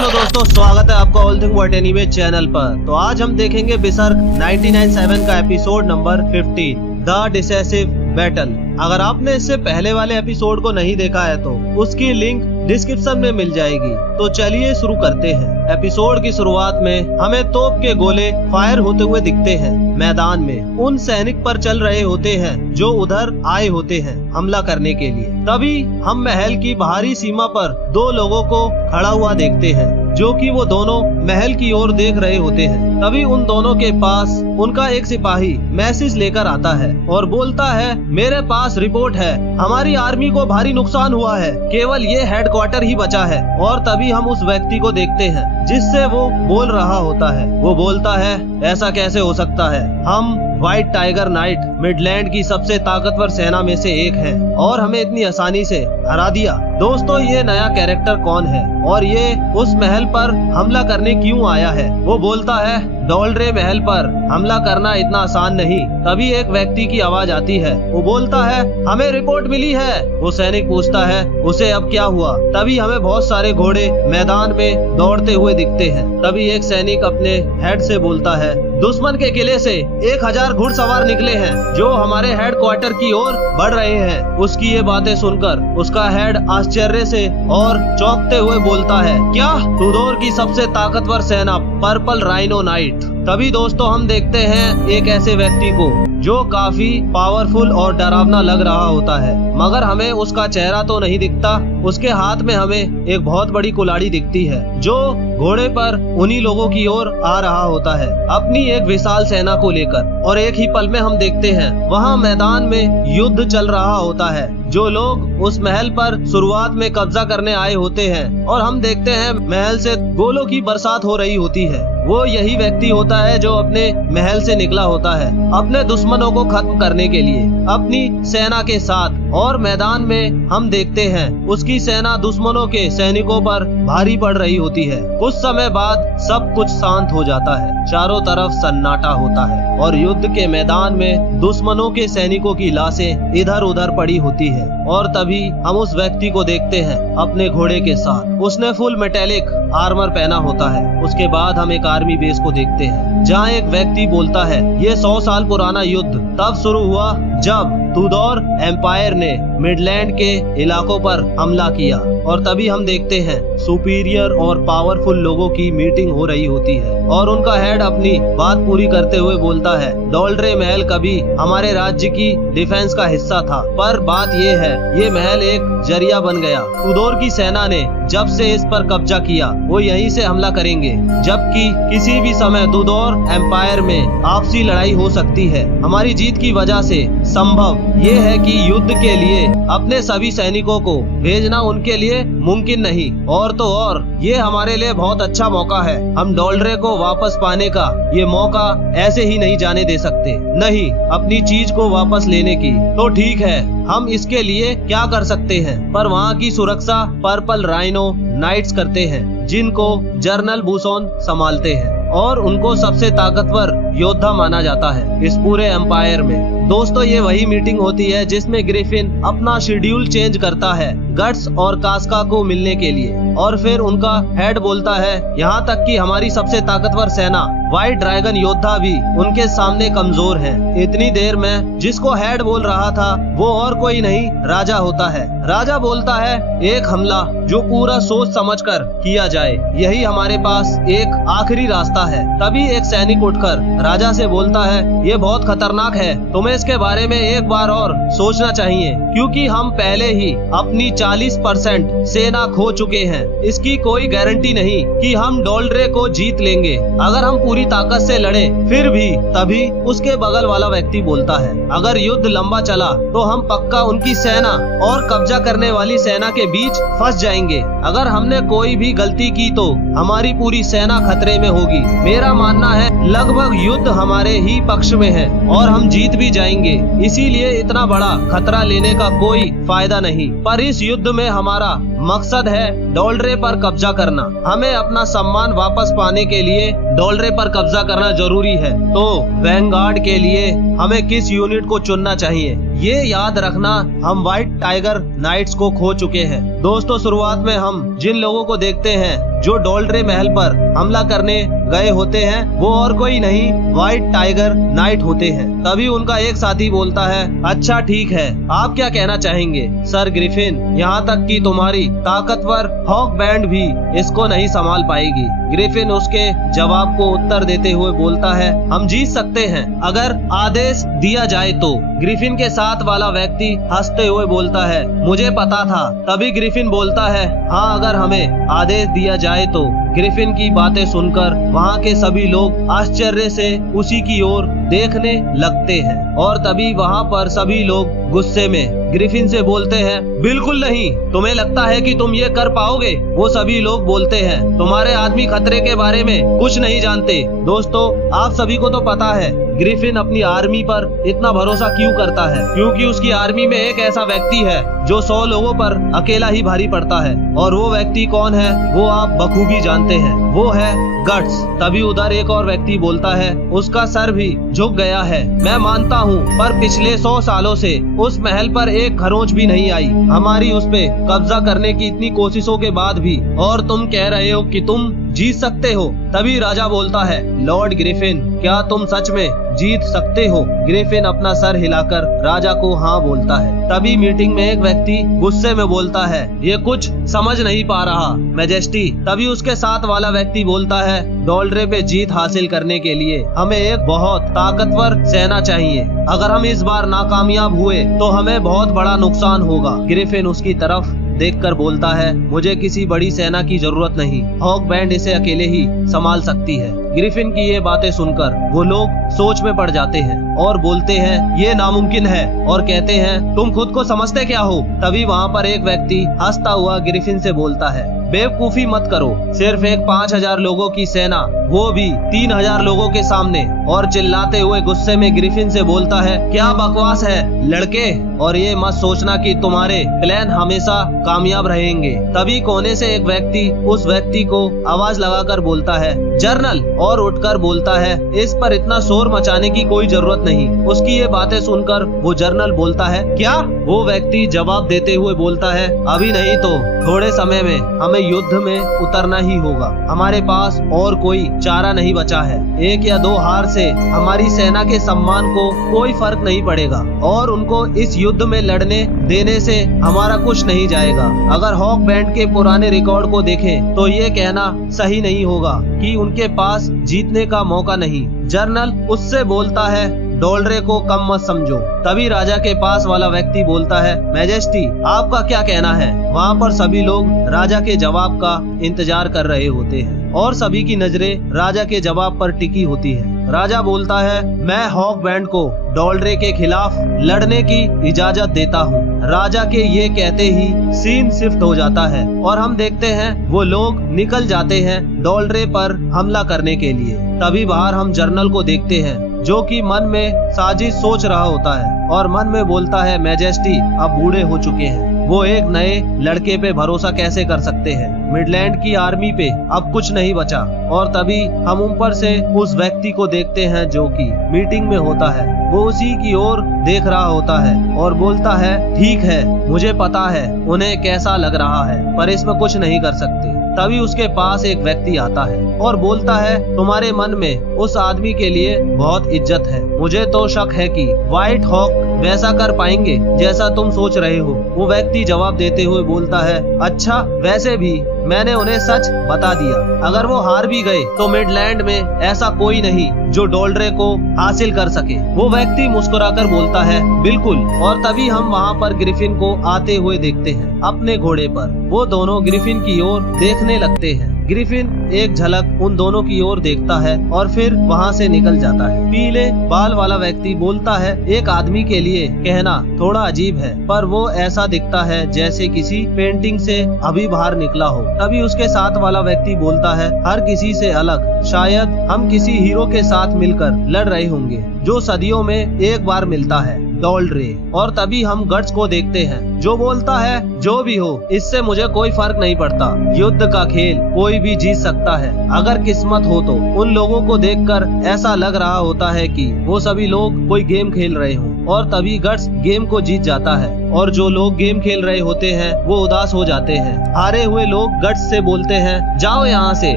Hello दोस्तों, स्वागत है आपका all thing what anime channel पर। तो आज हम देखेंगे बेसर्क 99.7 का episode number 15 the decisive battle. अगर आपने इससे पहले वाले एपिसोड को नहीं देखा है तो उसकी लिंक डिस्क्रिप्शन में मिल जाएगी। तो चलिए शुरू करते हैं। एपिसोड की शुरुआत में हमें तोप के गोले फायर होते हुए दिखते हैं। मैदान में उन सैनिक पर चल रहे होते हैं जो उधर आए होते हैं हमला करने के लिए। तभी हम महल की बाहरी सीमा पर दो लोगों को खड़ा हुआ देखते हैं जो कि वो दोनों महल की ओर देख रहे होते हैं। तभी उन दोनों के पास उनका एक सिपाही मैसेज लेकर आता है और बोलता है, मेरे पास रिपोर्ट है, हमारी आर्मी को भारी नुकसान हुआ है, केवल ये हेडक्वार्टर ही बचा है। और तभी हम उस व्यक्ति को देखते हैं जिससे वो बोल रहा होता है। वो बोलता है, ऐसा कैसे हो सकता है, हम व्हाइट टाइगर नाइट मिडलैंड की सबसे ताकतवर सेना में से एक है और हमें इतनी आसानी से हरा दिया। दोस्तों, ये नया कैरेक्टर कौन है और ये उस महल पर हमला करने क्यों आया है? वो बोलता है, डोलरे महल पर हमला करना इतना आसान नहीं। तभी एक व्यक्ति की आवाज आती है। वो बोलता है, हमें रिपोर्ट मिली है। वो सैनिक पूछता है, उसे अब क्या हुआ? तभी हमें बहुत सारे घोड़े मैदान में दौड़ते हुए दिखते हैं। तभी एक सैनिक अपने हेड से बोलता है, दुश्मन के किले से 1000 घुड़सवार निकले हैं जो हमारे हेडक्वार्टर की ओर बढ़ रहे हैं। उसकी ये बातें सुनकर उसका हेड आश्चर्य से और चौंकते हुए बोलता है, क्या? तुदोर की सबसे ताकतवर सेना पर्पल राइनो नाइट। तभी दोस्तों हम देखते हैं एक ऐसे व्यक्ति को जो काफी पावरफुल और डरावना लग रहा होता है, मगर हमें उसका चेहरा तो नहीं दिखता। उसके हाथ में हमें एक बहुत बड़ी कुल्हाड़ी दिखती है जो घोड़े पर उन्हीं लोगों की ओर आ रहा होता है अपनी एक विशाल सेना को लेकर। और एक ही पल में हम देखते हैं वहाँ मैदान में युद्ध चल रहा होता है। जो लोग उस महल पर शुरुआत में कब्जा करने आए होते हैं और हम देखते हैं महल से गोलों की बरसात हो रही होती है। वो यही व्यक्ति होता है जो अपने महल से निकला होता है अपने दुश्मनों को खत्म करने के लिए अपनी सेना के साथ। और मैदान में हम देखते हैं उसकी सेना दुश्मनों के सैनिकों पर भारी पड़ रही होती है। कुछ समय बाद सब कुछ शांत हो जाता है, चारों तरफ सन्नाटा होता है और युद्ध के मैदान में दुश्मनों के सैनिकों की लाशें इधर उधर पड़ी होती है। और तभी हम उस व्यक्ति को देखते हैं अपने घोड़े के साथ। उसने फुल मेटेलिक आर्मर पहना होता है। उसके बाद हम एक आर्मी बेस को देखते हैं जहाँ एक व्यक्ति बोलता है, ये 100 साल पुराना युद्ध तब शुरू हुआ जब तुदोर एम्पायर ने मिडलैंड के इलाकों पर हमला किया। और तभी हम देखते हैं सुपीरियर और पावरफुल लोगों की मीटिंग हो रही होती है और उनका हेड अपनी बात पूरी करते हुए बोलता है, डोलरे महल कभी हमारे राज्य की डिफेंस का हिस्सा था, पर बात ये है ये महल एक जरिया बन गया। तुदोर की सेना ने जब से इस पर कब्जा किया वो यहीं से हमला करेंगे, जबकि किसी भी समय तुदोर एम्पायर में आपसी लड़ाई हो सकती है। हमारी जीत की वजह से संभव ये है कि युद्ध के लिए अपने सभी सैनिकों को भेजना उनके लिए मुमकिन नहीं। और तो और ये हमारे लिए बहुत अच्छा मौका है। हम डोलरे को वापस पाने का ये मौका ऐसे ही नहीं जाने दे सकते, नहीं अपनी चीज को वापस लेने की। तो ठीक है, हम इसके लिए क्या कर सकते हैं, पर वहाँ की सुरक्षा पर्पल राइनो नाइट्स करते हैं जिनको जनरल बुसोन संभालते हैं और उनको सबसे ताकतवर योद्धा माना जाता है इस पूरे एम्पायर में। दोस्तों, ये वही मीटिंग होती है जिसमें ग्रिफिन अपना शेड्यूल चेंज करता है गट्स और कास्का को मिलने के लिए। और फिर उनका हेड बोलता है, यहाँ तक कि हमारी सबसे ताकतवर सेना व्हाइट ड्रैगन योद्धा भी उनके सामने कमजोर हैं। इतनी देर में जिसको हेड बोल रहा था वो और कोई नहीं राजा होता है। राजा बोलता है, एक हमला जो पूरा सोच समझकर किया जाए, यही हमारे पास एक आखिरी रास्ता है। तभी एक सैनिक उठकर राजा से बोलता है, ये बहुत खतरनाक है, तुम्हें इसके बारे में एक बार और सोचना चाहिए, क्योंकि हम पहले ही अपनी 40% सेना खो चुके हैं। इसकी कोई गारंटी नहीं कि हम डोलरे को जीत लेंगे अगर हम पूरी ताकत से लड़े फिर भी। तभी उसके बगल वाला व्यक्ति बोलता है, अगर युद्ध लंबा चला तो हम पक्का उनकी सेना और कब्जा करने वाली सेना के बीच फंस जाएंगे। अगर हमने कोई भी गलती की तो हमारी पूरी सेना खतरे में होगी। मेरा मानना है लगभग युद्ध हमारे ही पक्ष में है और हम जीत भी जाएंगे, इसीलिए इतना बड़ा खतरा लेने का कोई फायदा नहीं। पर इस युद्ध में हमारा मकसद है डोल्ड्रे पर कब्जा करना। हमें अपना सम्मान वापस पाने के लिए डोल्ड्रे पर कब्जा करना जरूरी है। तो वैनगार्ड के लिए हमें किस यूनिट को चुनना चाहिए, ये याद रखना। हम व्हाइट टाइगर नाइट्स को खो चुके हैं। दोस्तों, शुरुआत में हम जिन लोगों को देखते हैं जो डोल्ड्रे महल पर हमला करने गए होते हैं, वो और कोई नहीं व्हाइट टाइगर नाइट होते हैं। तभी उनका एक साथी बोलता है, अच्छा ठीक है, आप क्या कहना चाहेंगे सर ग्रिफिन? यहाँ तक कि तुम्हारी ताकतवर हॉक बैंड भी इसको नहीं संभाल पाएगी। ग्रिफिन उसके जवाब को उत्तर देते हुए बोलता है, हम जीत सकते हैं अगर आदेश दिया जाए तो। ग्रिफिन के साथ वाला व्यक्ति हंसते हुए बोलता है, मुझे पता था। तभी ग्रिफिन बोलता है, हाँ अगर हमें आदेश दिया जाए तो। ग्रिफिन की बातें सुनकर वहाँ के सभी लोग आश्चर्य से उसी की ओर देखने लगते हैं और तभी वहाँ पर सभी लोग गुस्से में ग्रिफिन से बोलते हैं, बिल्कुल नहीं, तुम्हें लगता है कि तुम ये कर पाओगे? वो सभी लोग बोलते हैं, तुम्हारे आदमी खतरे के बारे में कुछ नहीं जानते। दोस्तों, आप सभी को तो पता है ग्रिफिन अपनी आर्मी पर इतना भरोसा क्यों करता है, क्योंकि उसकी आर्मी में एक ऐसा व्यक्ति है जो 100 लोगों पर अकेला ही भारी पड़ता है। और वो व्यक्ति कौन है वो आप बखूबी जानते हैं, वो है गट्स। तभी उधर एक और व्यक्ति बोलता है, उसका सर भी झुक गया है। मैं मानता हूँ, पर पिछले 100 सालों से उस महल पर एक खरोंच भी नहीं आई, हमारी उस पे कब्जा करने की इतनी कोशिशों के बाद भी, और तुम कह रहे हो कि तुम जीत सकते हो। तभी राजा बोलता है, लॉर्ड ग्रिफिन, क्या तुम सच में जीत सकते हो? ग्रिफिन अपना सर हिलाकर राजा को हाँ बोलता है। तभी मीटिंग में एक व्यक्ति गुस्से में बोलता है, ये कुछ समझ नहीं पा रहा मैजेस्टी। तभी उसके साथ वाला व्यक्ति बोलता है, डोल्ड्रे पे जीत हासिल करने के लिए हमें एक बहुत ताकतवर सेना चाहिए। अगर हम इस बार नाकामयाब हुए तो हमें बहुत बड़ा नुकसान होगा। ग्रिफिन उसकी तरफ देखकर बोलता है, मुझे किसी बड़ी सेना की जरूरत नहीं, हॉक बैंड इसे अकेले ही संभाल सकती है। ग्रिफिन की ये बातें सुनकर वो लोग सोच में पड़ जाते हैं और बोलते हैं, ये नामुमकिन है, और कहते हैं, तुम खुद को समझते क्या हो? तभी वहाँ पर एक व्यक्ति हंसता हुआ ग्रिफिन से बोलता है, बेवकूफी मत करो, सिर्फ एक 5000 लोगों की सेना, वो भी 3000 लोगों के सामने। और चिल्लाते हुए गुस्से में ग्रिफिन से बोलता है, क्या बकवास है लड़के, और ये मत सोचना कि तुम्हारे प्लान हमेशा कामयाब रहेंगे। तभी कोने से एक व्यक्ति उस व्यक्ति को आवाज लगाकर बोलता है, जर्नल, और उठकर बोलता है, इस पर इतना शोर मचाने की कोई जरूरत नहीं। उसकी ये बातें सुनकर वो जर्नल बोलता है, क्या? वो व्यक्ति जवाब देते हुए बोलता है, अभी नहीं तो थोड़े समय में हमें युद्ध में उतरना ही होगा, हमारे पास और कोई चारा नहीं बचा है। एक या 2 हार से हमारी सेना के सम्मान को कोई फर्क नहीं पड़ेगा और उनको इस युद्ध में लड़ने देने से हमारा कुछ नहीं जाएगा। अगर हॉक बैंड के पुराने रिकॉर्ड को देखें तो ये कहना सही नहीं होगा कि उनके पास जीतने का मौका नहीं। जर्नल उससे बोलता है, डोल्ड्रे को कम मत समझो। तभी राजा के पास वाला व्यक्ति बोलता है, मैजेस्टी, आपका क्या कहना है? वहाँ पर सभी लोग राजा के जवाब का इंतजार कर रहे होते हैं और सभी की नजरें राजा के जवाब पर टिकी होती है। राजा बोलता है, मैं हॉक बैंड को डोल्ड्रे के खिलाफ लड़ने की इजाजत देता हूँ। राजा के ये कहते ही सीन शिफ्ट हो जाता है और हम देखते हैं वो लोग निकल जाते हैं डोल्ड्रे पर हमला करने के लिए। तभी बाहर हम जर्नल को देखते हैं जो कि मन में साजिश सोच रहा होता है और मन में बोलता है, मैजेस्टी, अब बूढ़े हो चुके हैं, वो एक नए लड़के पे भरोसा कैसे कर सकते हैं? मिडलैंड की आर्मी पे अब कुछ नहीं बचा। और तभी हम ऊपर से उस व्यक्ति को देखते हैं जो कि मीटिंग में होता है। वो उसी की ओर देख रहा होता है और बोलता है, ठीक है, मुझे पता है उन्हें कैसा लग रहा है, पर इसमें कुछ नहीं कर सकते। तभी उसके पास एक व्यक्ति आता है और बोलता है, तुम्हारे मन में उस आदमी के लिए बहुत इज्जत है, मुझे तो शक है कि व्हाइट हॉक वैसा कर पाएंगे जैसा तुम सोच रहे हो। वो व्यक्ति जवाब देते हुए बोलता है, अच्छा, वैसे भी मैंने उन्हें सच बता दिया, अगर वो हार भी गए तो मिडलैंड में ऐसा कोई नहीं जो डोल्ड्रे को हासिल कर सके। वो व्यक्ति मुस्कुराकर बोलता है, बिल्कुल। और तभी हम वहाँ पर ग्रिफिन को आते हुए देखते हैं अपने घोड़े पर। वो दोनों ग्रिफिन की ओर देखने लगते हैं। ग्रिफिन एक झलक उन दोनों की ओर देखता है और फिर वहाँ से निकल जाता है। पीले बाल वाला व्यक्ति बोलता है, एक आदमी के लिए कहना थोड़ा अजीब है, पर वो ऐसा दिखता है जैसे किसी पेंटिंग से अभी बाहर निकला हो। तभी उसके साथ वाला व्यक्ति बोलता है, हर किसी से अलग, शायद हम किसी हीरो के साथ मिलकर लड़ रहे होंगे जो सदियों में एक बार मिलता है। डॉल्ड्रे। और तभी हम गट्स को देखते हैं जो बोलता है जो भी हो इससे मुझे कोई फर्क नहीं पड़ता, युद्ध का खेल कोई भी जीत सकता है अगर किस्मत हो तो। उन लोगों को देखकर ऐसा लग रहा होता है कि वो सभी लोग कोई गेम खेल रहे हों और तभी गट्स गेम को जीत जाता है और जो लोग गेम खेल रहे होते हैं वो उदास हो जाते हैं। हारे हुए लोग गट्स से बोलते हैं जाओ यहाँ से,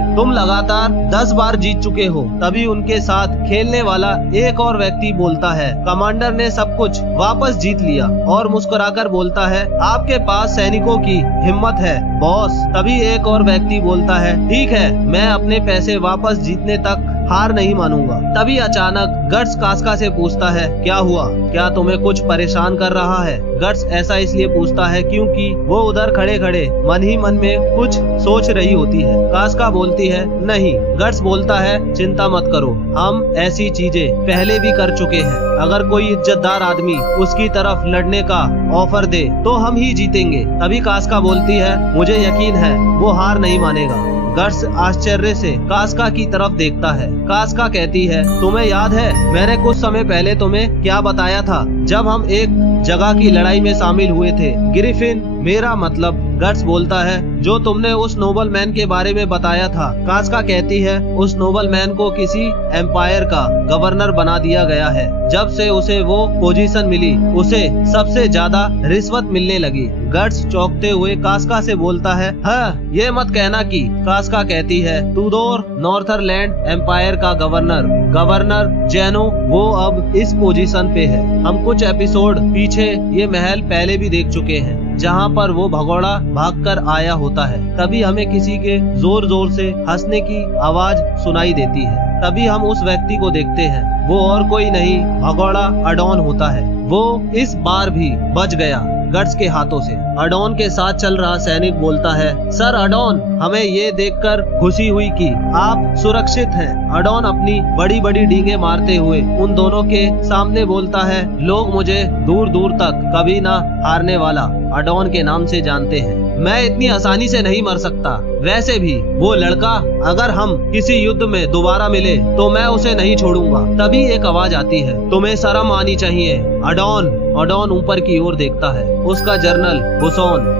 तुम लगातार 10 बार जीत चुके हो। तभी उनके साथ खेलने वाला एक और व्यक्ति बोलता है कमांडर ने सब कुछ वापस जीत लिया और मुस्कुराकर बोलता है आपके पास सैनिकों की हिम्मत है बॉस। तभी एक और व्यक्ति बोलता है ठीक है, मैं अपने पैसे वापस जीतने तक हार नहीं मानूंगा। तभी अचानक गट्स कास्का से पूछता है क्या हुआ, क्या तुम्हें कुछ परेशान कर रहा है। गट्स ऐसा इसलिए पूछता है क्योंकि वो उधर खड़े खड़े मन ही मन में कुछ सोच रही होती है। कास्का बोलती है नहीं। गट्स बोलता है चिंता मत करो, हम ऐसी चीजें पहले भी कर चुके हैं। अगर कोई इज्जतदार आदमी उसकी तरफ लड़ने का ऑफर दे तो हम ही जीतेंगे। तभी कास्का बोलती है मुझे यकीन है वो हार नहीं मानेगा। गट्स आश्चर्य से कास्का की तरफ देखता है। कास्का कहती है तुम्हें याद है मैंने कुछ समय पहले तुम्हें क्या बताया था जब हम एक जगह की लड़ाई में शामिल हुए थे। ग्रिफिन मेरा मतलब। गट्स बोलता है जो तुमने उस नोबल मैन के बारे में बताया था। कास्का कहती है उस नोबल मैन को किसी एम्पायर का गवर्नर बना दिया गया है। जब से उसे वो पोजीशन मिली उसे सबसे ज्यादा रिश्वत मिलने लगी। गट्स चौंकते हुए कास्का से बोलता है हाँ ये मत कहना कि। कास्का कहती है टूडोर नॉर्थरलैंड एम्पायर का गवर्नर जेनो वो अब इस पोजीशन पे है। हम कुछ एपिसोड पीछे ये महल पहले भी देख चुके हैं जहाँ पर वो भगोड़ा भागकर आया होता है। तभी हमें किसी के जोर जोर से हंसने की आवाज सुनाई देती है। तभी हम उस व्यक्ति को देखते हैं, वो और कोई नहीं भगोड़ा अडोन होता है। वो इस बार भी बच गया गट्स के हाथों से। अडोन के साथ चल रहा सैनिक बोलता है सर अडोन हमें ये देखकर खुशी हुई कि आप सुरक्षित हैं। अडोन अपनी बड़ी बड़ी डींगे मारते हुए उन दोनों के सामने बोलता है लोग मुझे दूर दूर तक कभी ना हारने वाला अडोन के नाम से जानते हैं। मैं इतनी आसानी से नहीं मर सकता। वैसे भी वो लड़का अगर हम किसी युद्ध में दोबारा मिले तो मैं उसे नहीं छोड़ूंगा। तभी एक आवाज आती है तुम्हें शर्म आनी चाहिए अडोन। अडोन ऊपर की ओर देखता है, उसका जर्नल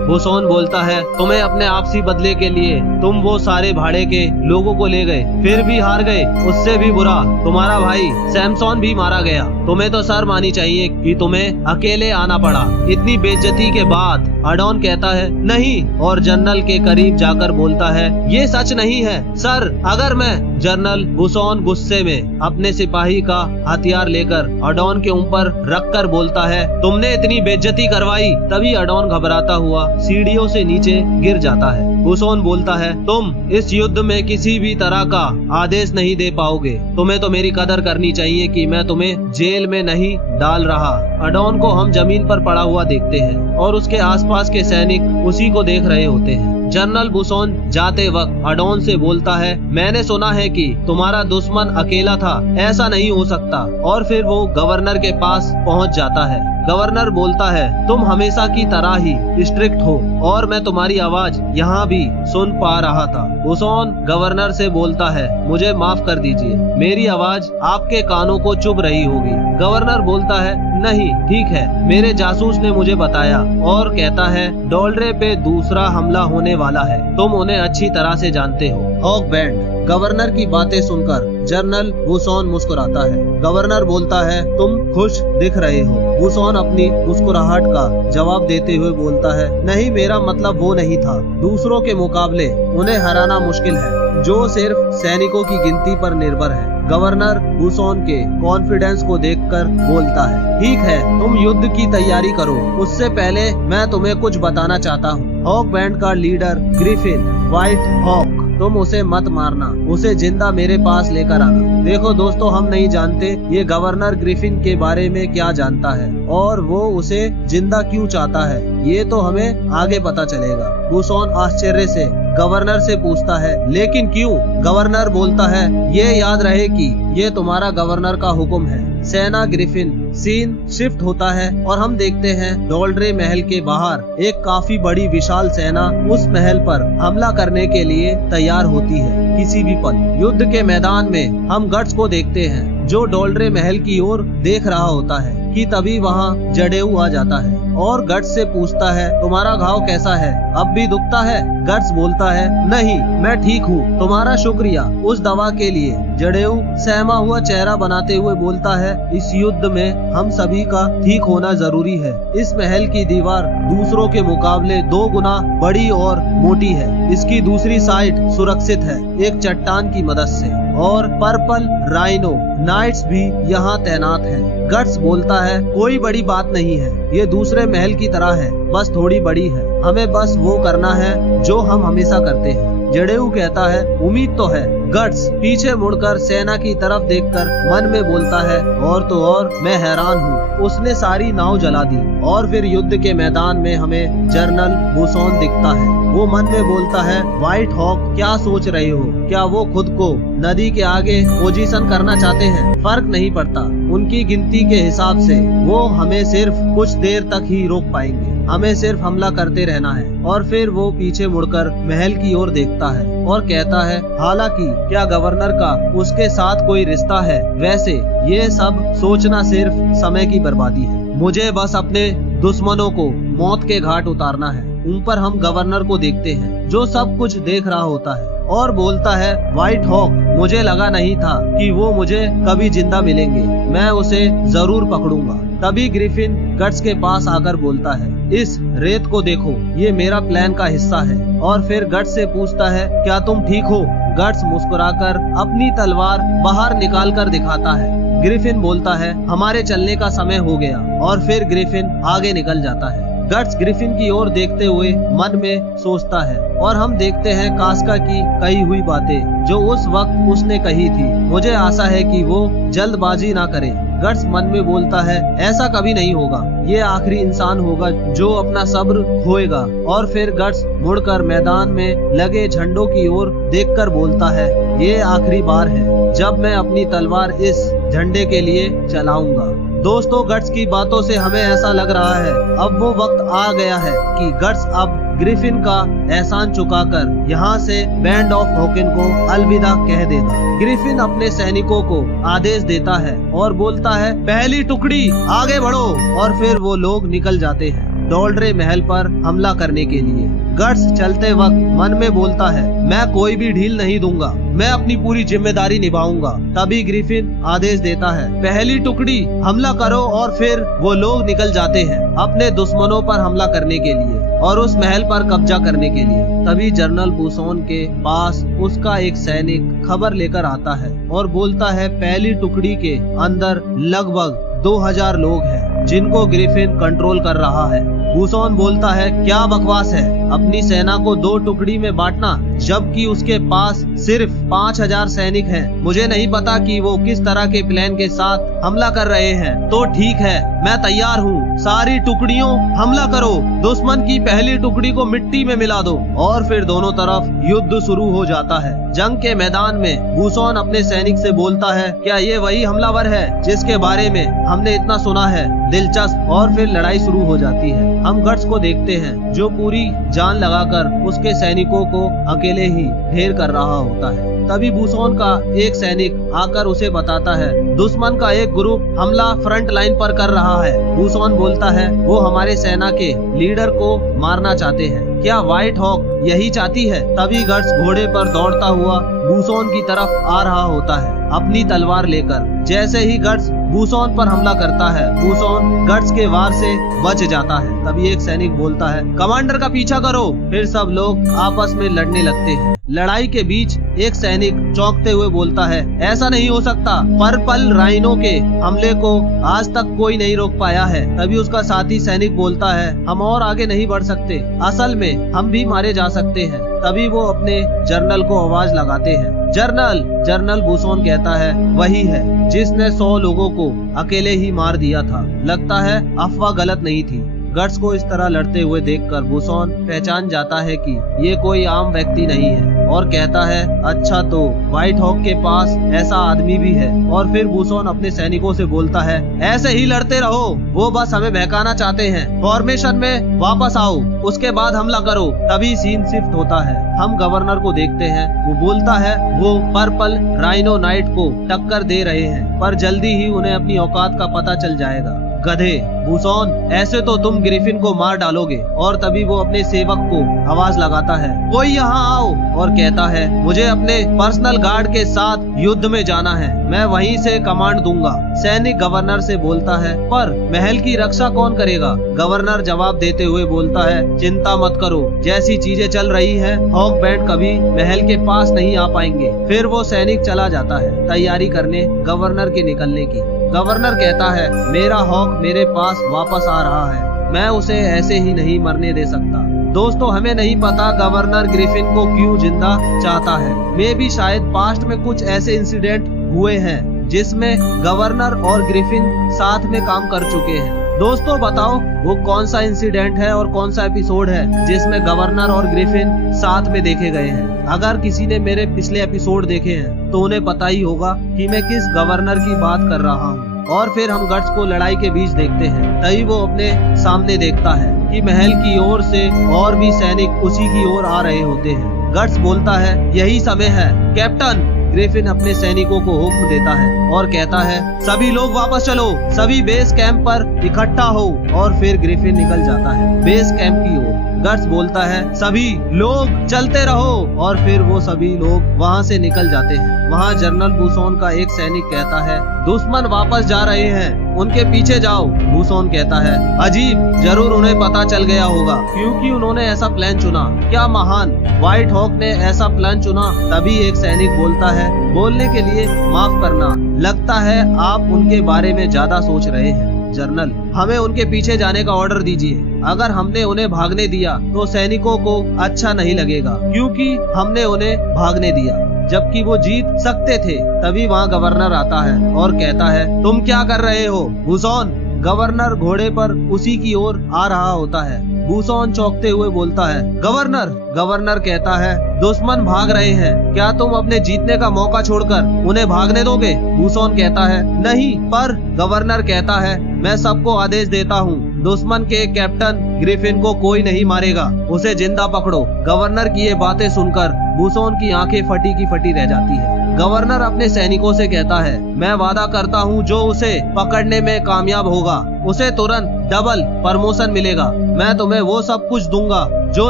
बुसोन बोलता है तुम्हें अपने आपसी बदले के लिए तुम वो सारे भाड़े के लोगों को ले गए फिर भी हार गए। उससे भी बुरा तुम्हारा भाई सैमसोन भी मारा गया। तुम्हें तो शर्म आनी चाहिए कि तुम्हें अकेले आना पड़ा। इतनी बेइज्जती के बाद अडोन कहता है नहीं और जनरल के करीब जाकर बोलता है ये सच नहीं है सर। अगर मैं जनरल बुसोन गुस्से में अपने सिपाही का हथियार लेकर अडोन के ऊपर रखकर बोलता है तुमने इतनी बेइज्जती करवाई। तभी अडोन घबराता हुआ सीढ़ियों से नीचे गिर जाता है। बुसोन बोलता है तुम इस युद्ध में किसी भी तरह का आदेश नहीं दे पाओगे। तुम्हें तो मेरी कदर करनी चाहिए कि मैं तुम्हें जेल में नहीं डाल रहा। अडोन को हम जमीन पर पड़ा हुआ देखते हैं और उसके आसपास के सैनिक उसी को देख रहे होते हैं। जनरल बुसोन जाते वक्त अडोन से बोलता है मैंने सुना है कि तुम्हारा दुश्मन अकेला था, ऐसा नहीं हो सकता। और फिर वो गवर्नर के पास पहुंच जाता है। गवर्नर बोलता है तुम हमेशा की तरह ही स्ट्रिक्ट हो और मैं तुम्हारी आवाज यहाँ भी सुन पा रहा था। बुसोन गवर्नर से बोलता है मुझे माफ कर दीजिए, मेरी आवाज आपके कानों को चुभ रही होगी। गवर्नर बोलता है नहीं ठीक है, मेरे जासूस ने मुझे बताया और कहता है डॉल्ड्रे पे दूसरा हमला होने वाला है, तुम उन्हें अच्छी तरह से जानते हो। हॉकबैंड गवर्नर की बातें सुनकर जनरल बुसोन मुस्कुराता है। गवर्नर बोलता है तुम खुश दिख रहे हो। बुसोन अपनी मुस्कुराहट का जवाब देते हुए बोलता है नहीं मेरा मतलब वो नहीं था। दूसरों के मुकाबले उन्हें हराना मुश्किल है जो सिर्फ सैनिकों की गिनती पर निर्भर है। गवर्नर बुसोन के कॉन्फिडेंस को देखकर बोलता है ठीक है तुम युद्ध की तैयारी करो, उससे पहले मैं तुम्हें कुछ बताना चाहता हूँ। हॉक बैंड का लीडर ग्रिफिन व्हाइट हॉक, तुम उसे मत मारना, उसे जिंदा मेरे पास लेकर आना। देखो दोस्तों हम नहीं जानते ये गवर्नर ग्रिफिन के बारे में क्या जानता है और वो उसे जिंदा क्यों चाहता है, ये तो हमें आगे पता चलेगा। बुसोन आश्चर्य से गवर्नर से पूछता है, लेकिन क्यों? गवर्नर बोलता है, ये याद रहे कि ये तुम्हारा गवर्नर का हुक्म है। सेना ग्रिफिन सीन शिफ्ट होता है और हम देखते हैं डोल्ड्रे महल के बाहर एक काफी बड़ी विशाल सेना उस महल पर हमला करने के लिए तैयार होती है किसी भी पल। युद्ध के मैदान में हम गट्स को देखते हैं जो डोल्ड्रे महल की ओर देख रहा होता है कि तभी वहाँ जडेऊ आ जाता है और गट्स से पूछता है, तुम्हारा घाव कैसा है? अब भी दुखता है? गट्स बोलता है, नहीं, मैं ठीक हूँ, तुम्हारा शुक्रिया उस दवा के लिए। जडेऊ सहमा हुआ चेहरा बनाते हुए बोलता है, इस युद्ध में हम सभी का ठीक होना जरूरी है। इस महल की दीवार दूसरों के मुकाबले 2 गुना बड़ी और मोटी है। इसकी दूसरी साइड सुरक्षित है एक चट्टान की मदद से और पर्पल राइनो नाइट्स भी यहाँ तैनात हैं। गट्स बोलता है, कोई बड़ी बात नहीं है, ये दूसरे महल की तरह है, बस थोड़ी बड़ी है। हमें बस वो करना है जो हम हमेशा करते हैं। जडेऊ कहता है, उम्मीद तो है। गट्स पीछे मुड़कर सेना की तरफ देखकर मन में बोलता है, और तो और मैं हैरान हूँ, उसने सारी नाव जला दी। और फिर युद्ध के मैदान में हमें जनरल बुसोन दिखता है। वो मन में बोलता है, व्हाइट हॉक क्या सोच रहे हो? क्या वो खुद को नदी के आगे पोजीशन करना चाहते हैं? फर्क नहीं पड़ता, उनकी गिनती के हिसाब से वो हमें सिर्फ कुछ देर तक ही रोक पाएंगे। हमें सिर्फ हमला करते रहना है। और फिर वो पीछे मुड़कर महल की ओर देखता है और कहता है, हालांकि क्या गवर्नर का उसके साथ कोई रिश्ता है? वैसे ये सब सोचना सिर्फ समय की बर्बादी है। मुझे बस अपने दुश्मनों को मौत के घाट उतारना है। ऊपर हम गवर्नर को देखते हैं जो सब कुछ देख रहा होता है और बोलता है, व्हाइट हॉक, मुझे लगा नहीं था कि वो मुझे कभी जिंदा मिलेंगे, मैं उसे जरूर पकड़ूंगा। तभी ग्रिफिन गट्स के पास आकर बोलता है, इस रेत को देखो, ये मेरा प्लान का हिस्सा है। और फिर गट्स से पूछता है, क्या तुम ठीक हो? गट्स मुस्कुराकर अपनी तलवार बाहर निकाल कर दिखाता है। ग्रिफिन बोलता है, हमारे चलने का समय हो गया। और फिर ग्रिफिन आगे निकल जाता है। गट्स ग्रिफिन की ओर देखते हुए मन में सोचता है और हम देखते हैं कास्का की कही हुई बातें जो उस वक्त उसने कही थी। मुझे आशा है कि वो जल्दबाजी ना करे। गट्स मन में बोलता है, ऐसा कभी नहीं होगा, ये आखिरी इंसान होगा जो अपना सब्र खोएगा। और फिर गट्स मुड़कर मैदान में लगे झंडों की ओर देखकर बोलता है, ये आखिरी बार है जब मैं अपनी तलवार इस झंडे के लिए चलाऊंगा। दोस्तों, गट्स की बातों से हमें ऐसा लग रहा है अब वो वक्त आ गया है कि गट्स अब ग्रिफिन का एहसान चुकाकर यहाँ से बैंड ऑफ हॉकिन को अलविदा कह देगा। ग्रिफिन अपने सैनिकों को आदेश देता है और बोलता है, पहली टुकड़ी आगे बढ़ो। और फिर वो लोग निकल जाते हैं डोल्ड्रे महल पर हमला करने के लिए। गट्स चलते वक्त मन में बोलता है, मैं कोई भी ढील नहीं दूंगा, मैं अपनी पूरी जिम्मेदारी निभाऊंगा। तभी ग्रिफिन आदेश देता है, पहली टुकड़ी हमला करो। और फिर वो लोग निकल जाते हैं अपने दुश्मनों पर हमला करने के लिए और उस महल पर कब्जा करने के लिए। तभी जनरल बुसोन के पास उसका एक सैनिक खबर लेकर आता है और बोलता है, पहली टुकड़ी के अंदर लगभग 2000 लोग हैं जिनको ग्रिफिन कंट्रोल कर रहा है। बुसोन बोलता है, क्या बकवास है, अपनी सेना को 2 टुकड़ी में बांटना, जबकि उसके पास सिर्फ 5000 सैनिक हैं। मुझे नहीं पता कि वो किस तरह के प्लान के साथ हमला कर रहे हैं। तो ठीक है, मैं तैयार हूँ, सारी टुकड़ियों हमला करो, दुश्मन की पहली टुकड़ी को मिट्टी में मिला दो। और फिर दोनों तरफ युद्ध शुरू हो जाता है। जंग के मैदान में बुसोन अपने सैनिक से बोलता है, क्या ये वही हमलावर है जिसके बारे में हमने इतना सुना है? दिलचस्प। और फिर लड़ाई शुरू हो जाती है। हम गट्स को देखते हैं जो पूरी जान लगाकर उसके सैनिकों को अकेले ही ढेर कर रहा होता है। तभी बुसोन का एक सैनिक आकर उसे बताता है, दुश्मन का एक ग्रुप हमला फ्रंट लाइन पर कर रहा है। बुसोन बोलता है, वो हमारे सेना के लीडर को मारना चाहते हैं। क्या व्हाइट हॉक यही चाहती है? तभी गट्स घोड़े पर दौड़ता हुआ बुसोन की तरफ आ रहा होता है अपनी तलवार लेकर। जैसे ही गट्स बुसोन पर हमला करता है, बुसोन गट्स के वार से बच जाता है। तभी एक सैनिक बोलता है, कमांडर का पीछा करो। फिर सब लोग आपस में लड़ने लगते हैं। लड़ाई के बीच एक सैनिक चौंकते हुए बोलता है, ऐसा नहीं हो सकता, पर्पल राइनो के हमले को आज तक कोई नहीं रोक पाया है। तभी उसका साथी सैनिक बोलता है, हम और आगे नहीं बढ़ सकते, असल में हम भी मारे जा सकते हैं। तभी वो अपने जर्नल को आवाज लगाते हैं, जर्नल। जनरल बुसोन कहता है, वही है जिसने 100 लोगों को अकेले ही मार दिया था। लगता है अफवाह गलत नहीं थी। गट्स को इस तरह लड़ते हुए देखकर बुसोन पहचान जाता है कि ये कोई आम व्यक्ति नहीं है और कहता है अच्छा तो व्हाइट हॉक के पास ऐसा आदमी भी है। और फिर बुसोन अपने सैनिकों से बोलता है ऐसे ही लड़ते रहो, वो बस हमें बहकाना चाहते हैं, फॉर्मेशन में वापस आओ, उसके बाद हमला करो। तभी सीन शिफ्ट होता है, हम गवर्नर को देखते हैं। वो बोलता है वो पर्पल राइनो नाइट को टक्कर दे रहे हैं, पर जल्दी ही उन्हें अपनी औकात का पता चल जाएगा। गधे बुसोन, ऐसे तो तुम ग्रिफिन को मार डालोगे। और तभी वो अपने सेवक को आवाज लगाता है कोई यहाँ आओ, और कहता है मुझे अपने पर्सनल गार्ड के साथ युद्ध में जाना है, मैं वहीं से कमांड दूंगा। सैनिक गवर्नर से बोलता है पर महल की रक्षा कौन करेगा? गवर्नर जवाब देते हुए बोलता है चिंता मत करो, जैसी चीजें चल रही है हॉक बैंड कभी महल के पास नहीं आ पाएंगे। फिर वो सैनिक चला जाता है तैयारी करने गवर्नर के निकलने की। गवर्नर कहता है मेरा हॉक मेरे पास वापस आ रहा है, मैं उसे ऐसे ही नहीं मरने दे सकता। दोस्तों हमें नहीं पता गवर्नर ग्रिफिन को क्यों जिंदा चाहता है। मे भी शायद पास्ट में कुछ ऐसे इंसिडेंट हुए हैं जिसमें गवर्नर और ग्रिफिन साथ में काम कर चुके हैं। दोस्तों बताओ वो कौन सा इंसिडेंट है और कौन सा एपिसोड है जिसमें गवर्नर और ग्रिफिन साथ में देखे गए हैं। अगर किसी ने मेरे पिछले एपिसोड देखे हैं तो उन्हें पता ही होगा कि मैं किस गवर्नर की बात कर रहा हूँ। और फिर हम गट्स को लड़ाई के बीच देखते हैं, तभी वो अपने सामने देखता है कि महल की ओर से और भी सैनिक उसी की ओर आ रहे होते हैं। गट्स बोलता है यही समय है कैप्टन। ग्रिफिन अपने सैनिकों को हुक्म देता है और कहता है सभी लोग वापस चलो, सभी बेस कैंप पर इकट्ठा हो। और फिर ग्रिफिन निकल जाता है बेस कैंप की ओर। गट्स बोलता है सभी लोग चलते रहो, और फिर वो सभी लोग वहाँ से निकल जाते हैं। वहाँ जनरल बुसोन का एक सैनिक कहता है दुश्मन वापस जा रहे हैं, उनके पीछे जाओ। बुसोन कहता है अजीब, जरूर उन्हें पता चल गया होगा क्योंकि उन्होंने ऐसा प्लान चुना। क्या महान व्हाइट हॉक ने ऐसा प्लान चुना। तभी एक सैनिक बोलता है बोलने के लिए माफ करना, लगता है आप उनके बारे में ज्यादा सोच रहे हैं। जनरल हमें उनके पीछे जाने का ऑर्डर दीजिए, अगर हमने उन्हें भागने दिया तो सैनिकों को अच्छा नहीं लगेगा क्योंकि हमने उन्हें भागने दिया जबकि वो जीत सकते थे। तभी वहाँ गवर्नर आता है और कहता है तुम क्या कर रहे हो बुसोन। गवर्नर घोड़े पर उसी की ओर आ रहा होता है। बुसोन चौंकते हुए बोलता है गवर्नर। गवर्नर कहता है दुश्मन भाग रहे हैं, क्या तुम अपने जीतने का मौका छोड़कर उन्हें भागने दोगे? बुसोन कहता है नहीं, पर गवर्नर कहता है मैं सबको आदेश देता हूँ, दुश्मन के कैप्टन ग्रिफिन को कोई नहीं मारेगा, उसे जिंदा पकड़ो। गवर्नर की ये बातें सुनकर बुसोन की आंखें फटी की फटी रह जाती है। गवर्नर अपने सैनिकों से कहता है मैं वादा करता हूँ जो उसे पकड़ने में कामयाब होगा उसे तुरंत डबल प्रमोशन मिलेगा, मैं तुम्हें वो सब कुछ दूंगा जो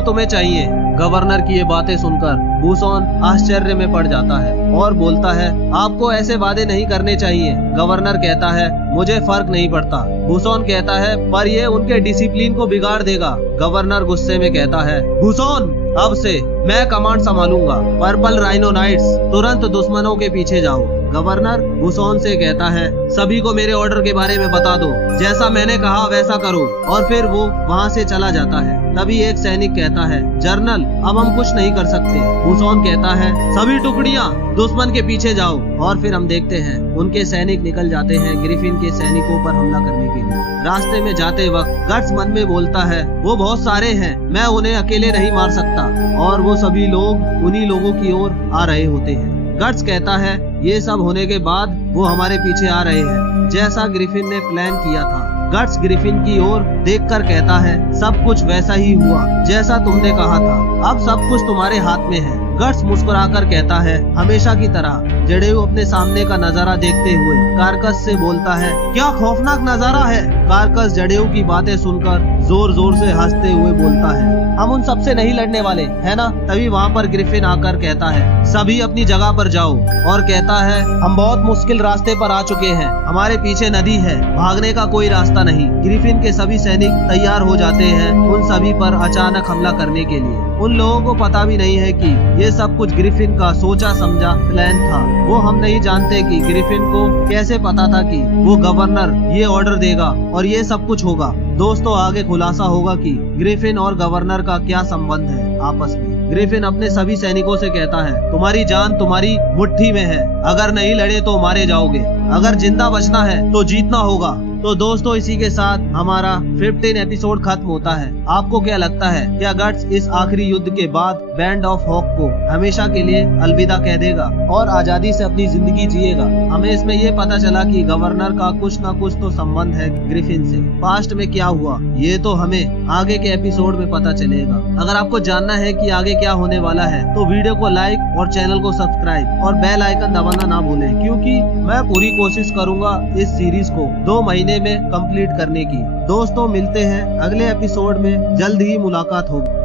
तुम्हें चाहिए। गवर्नर की ये बातें सुनकर बुसोन आश्चर्य में पड़ जाता है और बोलता है आपको ऐसे वादे नहीं करने चाहिए। गवर्नर कहता है मुझे फर्क नहीं पड़ता। बुसोन कहता है पर ये उनके डिसिप्लिन को बिगाड़ देगा। गवर्नर गुस्से में कहता है बुसोन अब से मैं कमांड संभालूंगा, पर्पल राइनो नाइट्स तुरंत दुश्मनों के पीछे जाओ। गवर्नर बुसोन से कहता है सभी को मेरे ऑर्डर के बारे में बता दो, जैसा मैंने कहा वैसा करो। और फिर वो वहाँ से चला जाता है। तभी एक सैनिक कहता है जनरल अब हम कुछ नहीं कर सकते। बुसोन कहता है सभी टुकड़ियाँ दुश्मन के पीछे जाओ। और फिर हम देखते हैं उनके सैनिक निकल जाते हैं ग्रिफिन के सैनिकों पर हमला करने के लिए। रास्ते में जाते वक्त गट्स मन में बोलता है वो बहुत सारे हैं, मैं उन्हें अकेले नहीं मार सकता। और वो सभी लोग उन्हीं लोगों की ओर आ रहे होते हैं। गट्स कहता है ये सब होने के बाद वो हमारे पीछे आ रहे हैं जैसा ग्रिफिन ने प्लान किया था। गट्स ग्रिफिन की ओर देखकर कहता है सब कुछ वैसा ही हुआ जैसा तुमने कहा था, अब सब कुछ तुम्हारे हाथ में है। गट्स मुस्कुराकर कहता है हमेशा की तरह। जडेऊ अपने सामने का नजारा देखते हुए कारकस से बोलता है क्या खौफनाक नजारा है। कारकस जडेऊ की बातें सुनकर जोर जोर से हंसते हुए बोलता है हम उन सबसे नहीं लड़ने वाले है ना। तभी वहाँ पर ग्रिफिन आकर कहता है सभी अपनी जगह पर जाओ, और कहता है हम बहुत मुश्किल रास्ते पर आ चुके हैं, हमारे पीछे नदी है, भागने का कोई रास्ता नहीं। ग्रिफिन के सभी सैनिक तैयार हो जाते हैं उन सभी पर अचानक हमला करने के लिए। उन लोगों को पता भी नहीं है कि ये सब कुछ ग्रिफिन का सोचा समझा प्लान था। वो हम नहीं जानते कि ग्रिफिन को कैसे पता था कि वो गवर्नर ये ऑर्डर देगा और ये सब कुछ होगा। दोस्तों आगे खुलासा होगा कि ग्रिफिन और गवर्नर का क्या संबंध है आपस में। ग्रिफिन अपने सभी सैनिकों से कहता है तुम्हारी जान तुम्हारी मुट्ठी में है, अगर नहीं लड़े तो मारे जाओगे, अगर जिंदा बचना है तो जीतना होगा। तो दोस्तों इसी के साथ हमारा 15 एपिसोड खत्म होता है। आपको क्या लगता है, क्या गट्स इस आखिरी युद्ध के बाद बैंड ऑफ हॉक को हमेशा के लिए अलविदा कह देगा और आजादी से अपनी जिंदगी जिएगा? हमें इसमें ये पता चला कि गवर्नर का कुछ न कुछ तो संबंध है ग्रिफिन से। पास्ट में क्या हुआ ये तो हमें आगे के एपिसोड में पता चलेगा। अगर आपको जानना है कि आगे क्या होने वाला है तो वीडियो को लाइक और चैनल को सब्सक्राइब और बेल आइकन दबाना ना भूलें, क्योंकि मैं पूरी कोशिश करूंगा इस सीरीज को 2 महीने में कंप्लीट करने की। दोस्तों मिलते हैं अगले एपिसोड में, जल्द ही मुलाकात होगी।